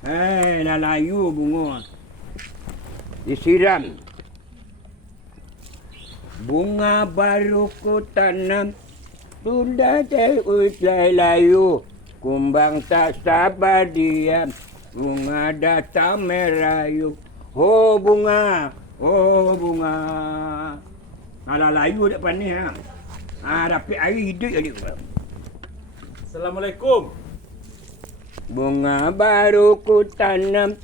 Dah layu bunga. Disiram. Bunga baru ku tanam, sudah terusai layu. Kumbang tak sabar diam, bunga datang merayu. Oh bunga, oh bunga. Alah layu depan ni ha. Dapat air hidup jadi. Assalamualaikum. Bunga baru ku tanam,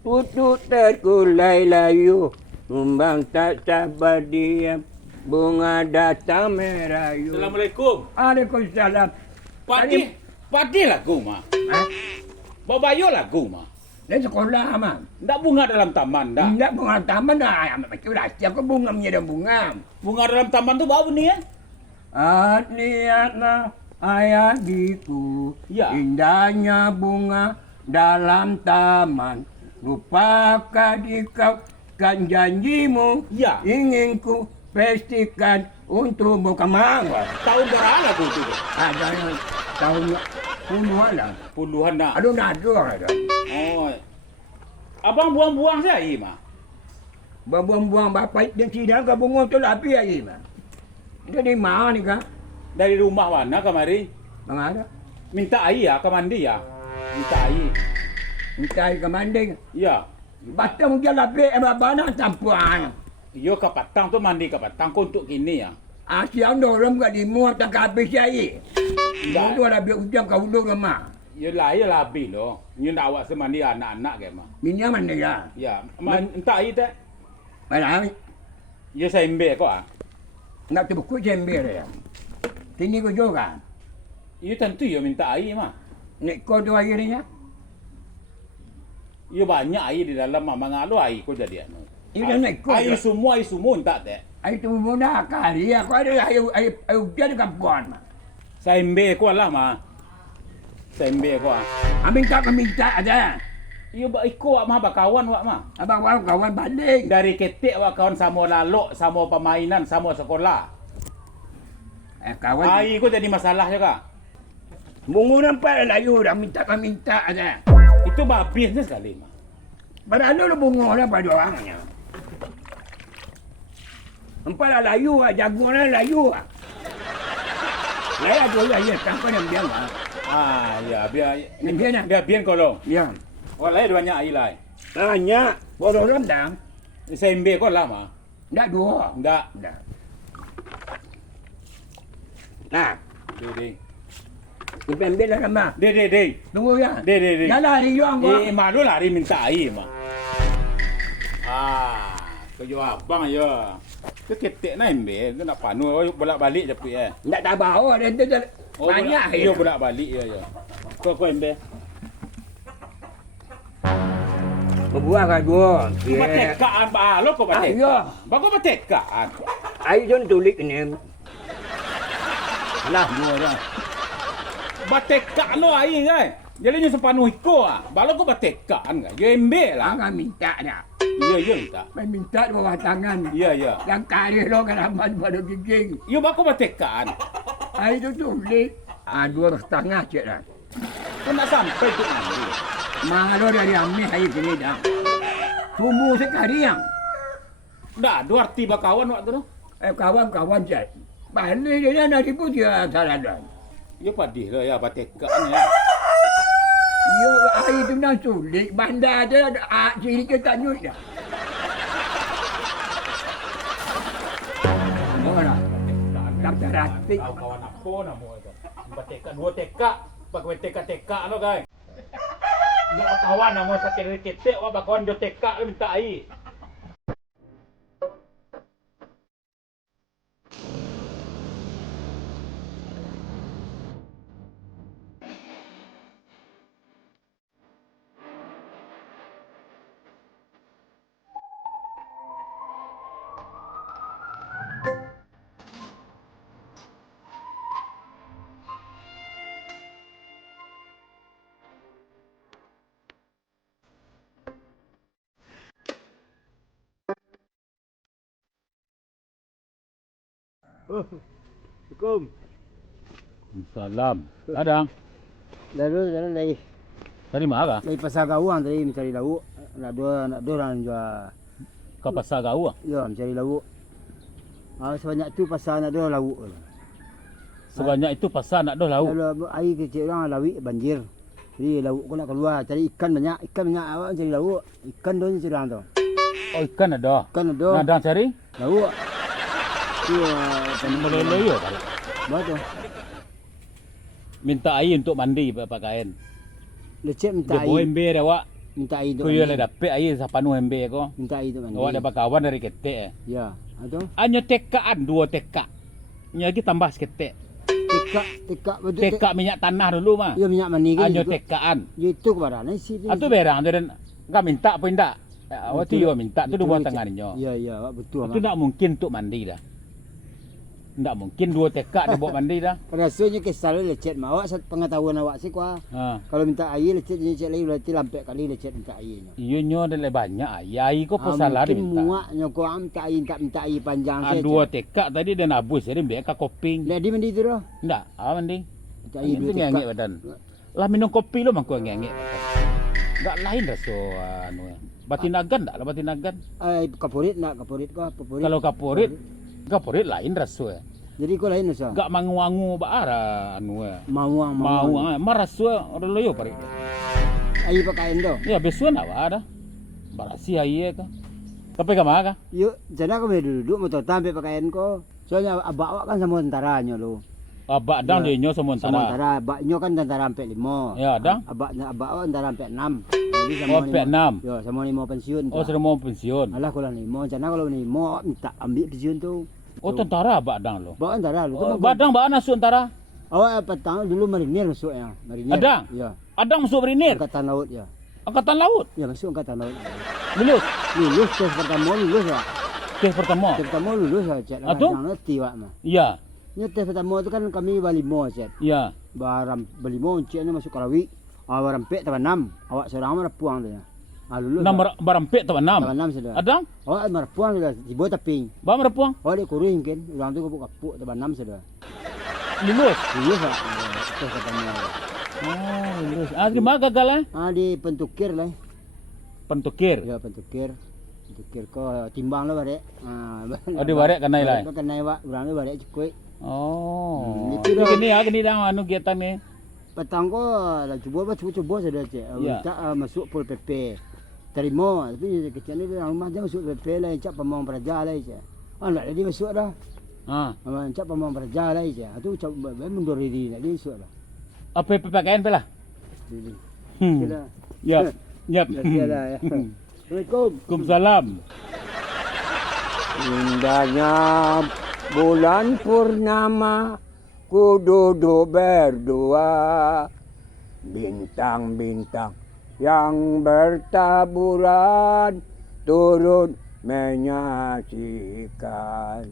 tutup terkulai layu. Kumbang tak sabar diam, bunga datang merayu. Assalamualaikum. Waalaikumsalam. Padi lagu mah. Ha? Babayo lagu mah. Dari sekolah mah. Ndak bunga dalam taman dah. Tidak bunga taman dah. Macam dah. Siapa bunga menjadi bunga. Bunga dalam taman tu bau ni ya? Niatlah ayahku, Ya. indahnya bunga dalam taman. Lupakan dikau kan janjimu, Ya. ingin ku pastikan untuk buka mangga. Tahun berapa lagu tu? Ada yang tahun puluhan lah. Puluhan dah. Aduh nado ada. Oh. Abang buang-buang saya ini mah. Buang-buang bapak dan sidang ke bunga tu lah api lagi mah. Jadi mana ni kak? Dari rumah mana kemari? Mana? Minta air ya ke mandi ya? Minta air. Minta air ke manding. Ya. Batang dia lapik bana campuran. Yo ke patang tu mandi ke patang kau untuk kini ya. Siang dorong kat limu tak habis air. Ndak. Itu ada biar hujan kau dulu rumah. Yo lahir labi lo. Yo nak awak semandi anak-anak ke mah. Minyak mana ya? Ya. Minta air tak? Malah Yo saya ember kau ah. nak tu buku jember ya. Sini kau juga. Yo tentu yo minta air mah. Nek kau tu airnya. Yo banyak air di dalam mah mengalu air kau jadi anu. Iyo dah nek kau. Air semua tak tak. Air tu mudah kali ya. Kau ada air hujan dekat puan mah. Saya ember kau lah mah. Saya ember kau ah. Minta ke minta ada. Yo ba iko awak mah bakawan awak mah. Abang kawan balik. Dari ketik awak kawan sama lalok, sama permainan, sama sekolah. Kawan. Air kau jadi masalah juga. Bunga nampak layu dah minta ke minta ada. Itu babisnya sekali mah. Pada anu bunga lah pada orangnya. Empat lah layu lah, jagung lah layu lah. Laya tu lah, ya, tanpa yang biar lah. Ya biar Yang biar nak. biar biar kolong. Ya. Awak lain banyak air lain. Banyak. Bodoh rendang. Saya ember kau lah mah. Tak dua. Ndak. Tak. Nah, Deh. kita ambil lah nama. Deh. Tunggu ya. Deh. Jalan hari yang gua. Malu lari minta air mah. Kau jawab abang ya. Kau ketik nak ember, kau nak panu, bolak-balik je pergi Tak tak bawa dia tu banyak bolak, air. Ya bolak-balik ya. Kau ember. Berbuah kan dua. Batekaan ba lo kau batek. Ya. Bago batekaan. Air tu tulik ni. Alah dua dah. Batekaan lo air kan. Jadi nyu sepanuh iko ah. Balo kau batekaan kan. Yo ember lah. Jangan minta dah. Ya tak. Main minta di bawah tangan. Ya. Yang kari lo kan aman pada giging. Yo bago batekaan. Air tu tulik. 2,5 cik dah. Kau nak sampai tu nanti. Malu dari ambil air sini dah. Sumbu sekali yang. Dah, dua arti bakawan waktu tu. Kawan-kawan je. Balik dia nak ribut dia salah dah. Yo padih lah ya batekaan ya. Yo air tu nak sulit. Bandar dia ada ciri ke tak nyut dah. Mana? Tak terhati. Tahu kawan apa nama itu? Batekaan dua tekak. Pakai tekak lo guys. Nak kawan nama sakit ketek wah bakawan dua tekak minta air. Assalamualaikum. Salam. Adang. Lalu jalan lagi. Tadi mana? Dari pasar Gawang tadi mencari lauk. Nak dua orang jual. Ke pasar Gau ah. Ya, mencari lauk. Sebanyak tu pasar nak dua lauk. Sebanyak itu pasar nak dah lauk. Kalau air kecil orang lawik banjir. Jadi lauk kau nak keluar. Cari ikan banyak awak cari lauk. Ikan tu cari orang tu. Oh ikan ada. Ikan ada. Nak dah cari? Lauk. Tu Meleleh ya kali. betul. Minta air untuk mandi pakaian. Lecet minta Dia bawa air. ember awak. Minta air tu. Kau ya lah dapat air sepanuh ember ko. Minta air tu mandi. Awak dapat kawan dari ketek. Ya. Itu. Hanya tekaan 2 tekak. Nya lagi tambah seketek. Tekak betul. Tekak minyak tanah dulu mah. Ya minyak mani kan. Hanya tekaan. Itu kepada nasi. Atau berang tu dan enggak minta apa indak. Awak tu minta tu dua tangannya. Ya ya betul. Itu tak mungkin untuk mandi dah. Tak mungkin 2 tekak dia buat mandi dah. Rasanya kesal lecet mah. Awak pengetahuan awak sih kuah. Ha. Kalau minta air lecet lecet lagi berarti lampak kali lecet minta airnya. Iyo nyo ada banyak air ko po salah dia minta. Muaknya kau minta air tak minta air panjang saja. 2 tekak tadi dia nabus jadi biar ka koping. Dah di mandi tu dah. Ndak, mandi. Minta air Itu 2 tekak. ngengek badan. Lah minum kopi lo mangko ngengek. Ndak lain rasa anu. Batinagan ndak lah batinagan. Kaporit nak kaporit kau kaporit. Kalau kaporit lain rasa. Jadi kau lain usah. Gak mangu-angu bara anu. Mau Marasua orang loyo pare. air pakaian tu. Ya besuan apa ada. Barasi air ka. Tapi kamera ka? Yuk, jana kau duduk motor tampe pakaian kau. Soalnya abak awak kan sama tentaranya lo. Abak dang dia nyo Sama sementara. tentara, abaknya kan tentara sampai 5. Ya, dang. Abak awak tentara sampai 6. Jadi sama Oh, sampai 6. Ya, sama 5 pensiun. Oh, sudah mau pensiun. Alah kalau 5, jana kalau 5 awak minta ambil pensiun tu. Oh, tentara abak dang lo. Bawa tentara lu. Oh, badang ba ana masuk tentara? Awak petang dulu marinir masuk ya. Marinir. Adang? Ya. Adang masuk marinir. Angkatan laut ya. Angkatan laut. Ya masuk angkatan laut. Lulus. Lulus tes pertama lulus ya. Kes pertama. Tes pertama lulus ya, cek. Atuh? Jangan ngerti wak mah. Iya. Ni tes pertama tu kan kami balimo cek. Iya. Baram balimo ceknya masuk Karawi. Baram pek taban 6. Awak seorang mana puang tu ya. Lulus. Nomor barampek taban 6. Taban 6 sudah. Adang? Awak mana puang sudah. Dibuat taping. Ba merapuang? Awak dia kuring kan. Orang tu kapuk taban 6 sudah. Lulus. Lulus ya. Tes pertama. Oh, lulus. Di mana gagal eh? Di pentukir lah. Pentukir. Ya pentukir. Pentukir ko timbang lah barek. Oh, di barek kanai lah. Kanai wak. Orang tu barek cukup. Oh. Itu dah. Gini dah anu kegiatan ni. Petang ko dah cuba sudah cek. Ya. Minta masuk pol PP. Terima. Tapi kecil ni dalam rumah jangan masuk PP lah. Cak pemang peraja lah cek. Nak dia masuk dah. Ha. Cak pemang peraja lah cek. Tu cak mundur diri nak dia masuk dah. Apa pakaian pelah? Diri. Hmm. Kira. Yap. Yap. Ya dah ya. Assalamualaikum. Waalaikumsalam. Indahnya bulan purnama, ku duduk berdua. Bintang-bintang yang bertaburan turut menyaksikan.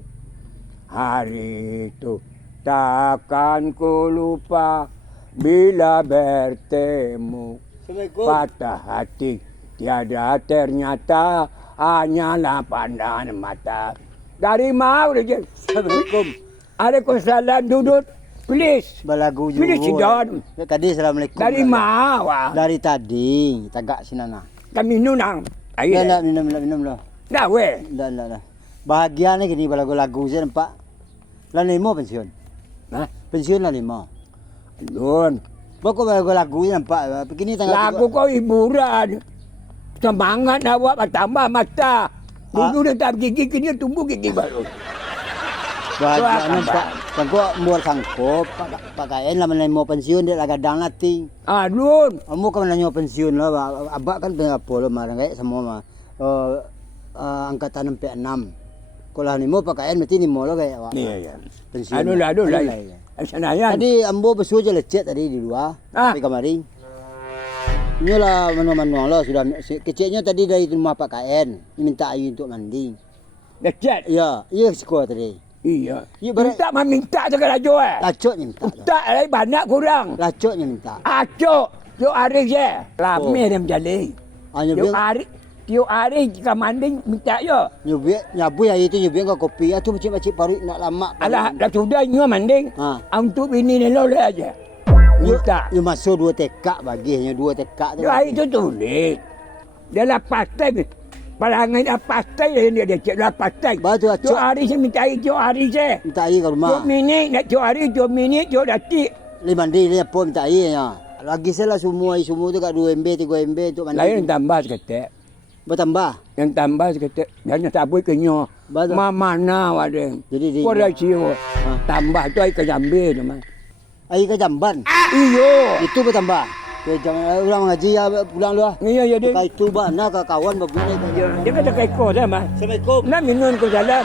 Hari itu takkan ku lupa bila bertemu. Assalamualaikum. Patah hati tiada ternyata hanyalah pandangan mata. Dari mana je? Assalamualaikum. Waalaikumsalam duduk. Please. Balagu juga. Please sit down. Tadi assalamualaikum. Dari mana? Dari tadi tagak sinana. Kami nunang. Dah Ayo. dah minum lah. Dah weh. Dah. Bahagia ni gini balagu-lagu saya nampak. Lah 5 pensiun. Hah? Pensiun lah 5. Nun. Pokok lagu-lagu saya nampak. Begini tanggal Lagu kau hiburan. Semangat awak bertambah mata. Dulu dia tak gigi, kini tumbuh gigi baru. Bahagia Doakan, nampak. Sangko muat sangkop. Pakaian lah mana 5 pensiun dia lah kadang nanti. Nun. Kamu kan mana 5 pensiun lah. Abak kan tengah apa lah marang kayak semua mah. Angkatan sampai 6. Kalau 5 pakaian mesti 5 lah kayak awak. Ni ya. Pensiun. Anu lah. Ya. Senayan. Tadi ambo bersuara je lecet tadi di luar. Ah. Di kamaring. Inilah manual lah sudah kecilnya tadi dari rumah pakaian minta air untuk mandi. Lecet. Ya, sekolah tadi. Iya. Ya, berat. Minta mah minta je kalau jual. Lacoknya minta. Tak lagi banyak kurang. Lacoknya minta. Acok. Tiap hari je. Lama dia menjadi. Hanya Tiap hari. Tiap hari jika mandi minta je. nyabu air itu nyabu kau kopi. Itu macam-macam parit nak lama. Alah, dah sudah nyo mandi. Ha. Untuk bini ni lo aja. Minta. You masuk 2 tekak baginya 2 tekak tu. Dia itu tulis. Dalam pastai. Parangan dah pastai dia cek dalam pastai. Batu Cuk acok hari saya minta air cuk hari saya. minta air kat Cuk rumah. minit nak cuk hari, cuk minit, cuk datik. 5 mandi dia pun minta airnya. Lagi saya lah semua tu kat 2 MB 3 MB tu mandi. Lain tambah sekata. Bertambah. Yang tambah sekata. Jangan sabui kenyo. Betul. Mana ada. Jadi Kau dah siu. Tambah tu air kejambil tu mah. air ke jamban. Iyo. Itu bertambah. Ya, jangan orang mengaji ya pulang lu ah. Iya ya dia. Pakai itu bana ke kawan begini. Dia kata kau dah mah. Assalamualaikum. Nak minum kau dalam.